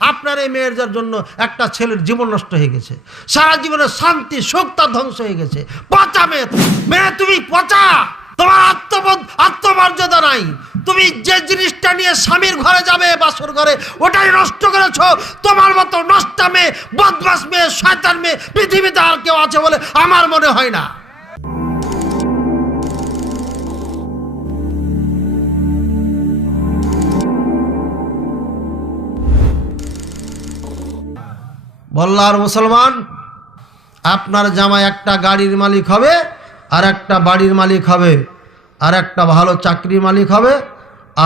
আপনার এই মেয়ের জন্য একটা ছেলের জীবন নষ্ট হয়ে গেছে, সারা জীবনের শান্তি, সুখ তার ধ্বংস হয়ে গেছে। পচা মেয়ে। মেয়ে তুমি পচা। তোমার আত্মবোধ, আত্মমর্যাদা নাই। তুমি যে জিনিসটা নিয়ে স্বামীর ঘরে যাবে বাসর ঘরে, ওটাই নষ্ট করেছ। তোমার মতো নষ্ট মেয়ে, বদমাস মেয়ে, শয়তান মেয়ে, পৃথিবীতে আর কেউ আছে বলে আমার মনে হয় না। বল্লার মুসলমান, আপনার জামাই একটা গাড়ির মালিক হবে, আর একটা বাড়ির মালিক হবে, আর একটা ভালো চাকরির মালিক হবে,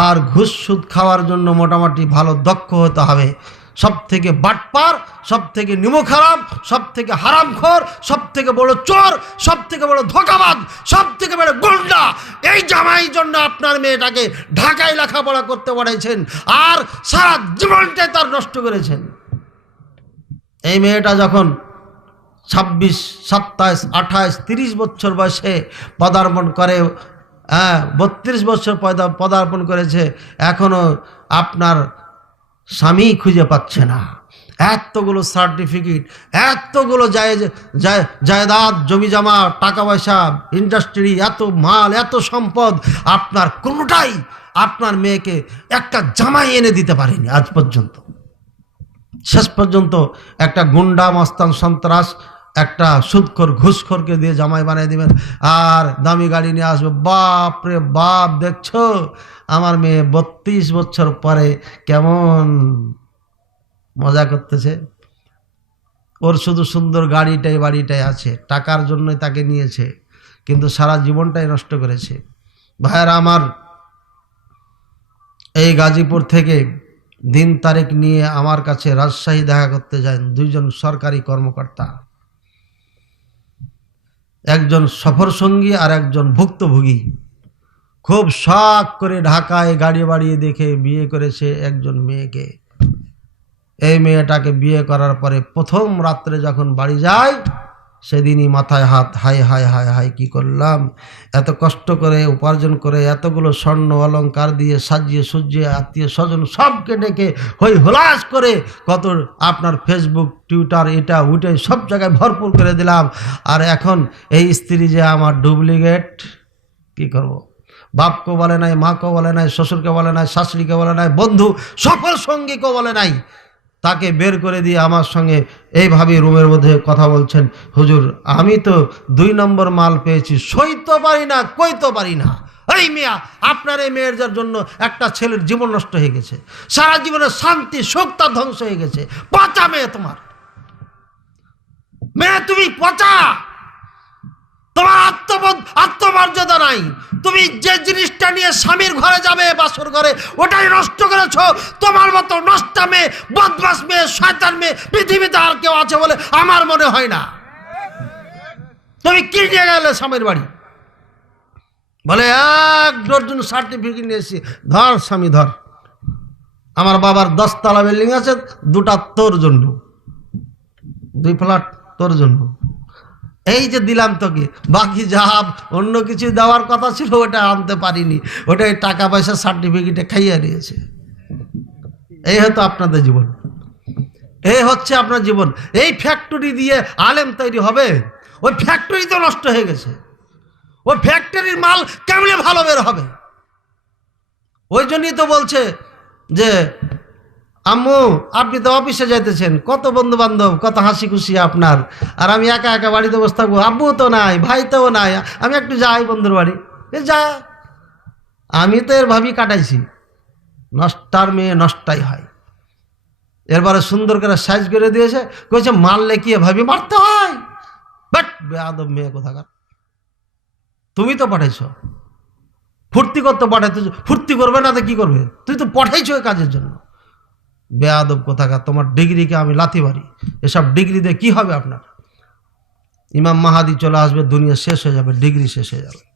আর ঘুষ সুদ খাওয়ার জন্য মোটামুটি ভালো দক্ষ হতে হবে। সব থেকে বাটপার সব থেকে নিমো খারাপ সব থেকে হারামখোর সব থেকে বড় চোর সব থেকে বড় ধোকাবাজ সব থেকে বড় গুন্ডা। এই জামাই জন্য আপনার মেয়েটাকে ঢাকায় লেখাপড়া করতে পাঠাইছেন আর সারা জীবনটাই তার নষ্ট করেছেন। এই মেয়েটা যখন ছাব্বিশ, সাতাইশ, আঠাইশ, তিরিশ বছর বয়সে পদার্পণ করে হ্যাঁ বত্রিশ বছর পদা- পদার্পণ করেছে এখনও আপনার স্বামী খুঁজে পাচ্ছে না। এতগুলো সার্টিফিকেট এতগুলো জায়- জায়দাদ, জমি জমা টাকা পয়সা ইন্ডাস্ট্রি এত মাল, এত সম্পদ, আপনার কোনোটাই আপনার মেয়েকে একটা জামাই এনে দিতে পারেনি আজ পর্যন্ত। শেষ পর্যন্ত একটা গুন্ডা, মস্তান, সন্ত্রাস, একটা সুদখোর ঘুষখোরকে দিয়ে জামাই বানিয়ে দিবেন আর দামি গাড়ি নিয়ে আসবে। বাপ রে বাপ, দেখছ? আমার মেয়ে বত্রিশ বছর পরে কেমন মজা করতেছে। ওর শুধু সুন্দর গাড়িটাই, বাড়িটাই আছে। টাকার জন্যই তাকে নিয়েছে, কিন্তু সারা জীবনটাই নষ্ট করেছে। ভাইয়েরা, আমার এই গাজীপুর থেকে দিন তারিখ নিয়ে আমার কাছে রাজশাহী দেখা করতে যান দুইজন সরকারি কর্মকর্তা। একজন সফর সঙ্গী আর একজন ভুক্তভোগী। খুব শখ করে ঢাকায় গাড়ি বাড়িয়ে দেখে বিয়ে করেছে একজন মেয়েকে। এই মেয়েটাকে বিয়ে করার পরে প্রথম রাত্রে যখন বাড়ি যায় সেদিনই মাথায় হাত, হাই হাই হাই হাই কি করলাম? এত কষ্ট করে উপার্জন করে এতগুলো স্বর্ণ অলংকার দিয়ে সাজিয়ে সুজিয়ে আত্মীয় স্বজন সবকে ডেকে হই হুলাস করে কত আপনার ফেসবুক টুইটার এটা উইটাই সব জায়গায় ভরপুর করে দিলাম। আর এখন এই স্ত্রী যে আমার ডুপ্লিকেট কি করব। বাপকে বলে নাই মাকে বলে নাই শ্বশুরকে বলে নাই শাশুড়িকে বলে নাই, বন্ধু, সকল সঙ্গীকে বলে নাই। তাকে বের করে দিয়ে আমার সঙ্গে এইভাবে রুমের মধ্যে কথা বলছেন। হুজুর, আমি তো দুই নম্বর মাল পেয়েছি, সইতে পারি না, কইতে পারি না। এই মিয়া, আপনার এই মেয়ের জন্য একটা ছেলের জীবন নষ্ট হয়ে গেছে, সারা জীবনের শান্তি, সুখ তার ধ্বংস হয়ে গেছে। পচা মেয়ে তোমার। মেয়ে তুমি পচা! আত্মবোধ, আত্মমর্যাদা নাই। তুমি যে জিনিসটা নিয়ে স্বামীর ঘরে যাবে বাসর ঘরে, ওটাই নষ্ট করেছ। তোমার মতো নষ্ট মেয়ে, বদমাস মেয়ে, শয়তান মেয়ে পৃথিবীতে আর কেউ আছে বলে আমার মনে হয় না। তুমি কি নিয়ে গেলে স্বামীর বাড়ি? বলে, এক ডজন সার্টিফিকেট নিয়েছি ধর স্বামী, ধর। আমার বাবার দশতলা বিল্ডিং আছে, দুটা তোর জন্য। দুই ফ্ল্যাট তোর জন্য। এই যে দিলাম তোকে, বাকি যা অন্য কিছু দেওয়ার কথা ছিল ওটা আনতে পারিনি। ওটা টাকা পয়সা সার্টিফিকেটে খাইয়ে নিয়েছে এই হতো আপনাদের জীবন। এই হচ্ছে আপনার জীবন। এই ফ্যাক্টরি দিয়ে আলেম তৈরি হবে, ওই ফ্যাক্টরি তো নষ্ট হয়ে গেছে। ওই ফ্যাক্টরির মাল কেমনে ভালো বের হবে? ওই জন্যই তো বলছে যে আম্মু, আপনি তো অফিসে যাইতেছেন। কত বন্ধু বান্ধব কত হাসি খুশি আপনার। আর আমি একা একা বাড়িতে বসে থাকব। আব্বু তো নাই, ভাই তো নাই। আমি একটু যাই বন্ধুর বাড়ি। যা। আমি তো এর ভাবি কাটাইছি। নষ্টার মেয়ে নষ্টাই হয়। এরপরে সুন্দর করে সাইজ করে দিয়েছে। কইছে, মারলে কি ভাবি মারতে হয়? বাট বেয়াদব মেয়ে কোথাকার। তুমি তো পাঠাইছো। ফুর্তি করতে পাঠাইতো ফুর্তি করবে না তো কি করবে? তুই তো পাঠাইছো কাজের জন্য। বেয়াদব কোথাকার, তোমার ডিগ্রিকে আমি লাথি মারি। এসব ডিগ্রিতে দিয়ে কী হবে আপনার? ইমাম মাহাদি চলে আসবে, দুনিয়া শেষ হয়ে যাবে, ডিগ্রি শেষ হয়ে যাবে।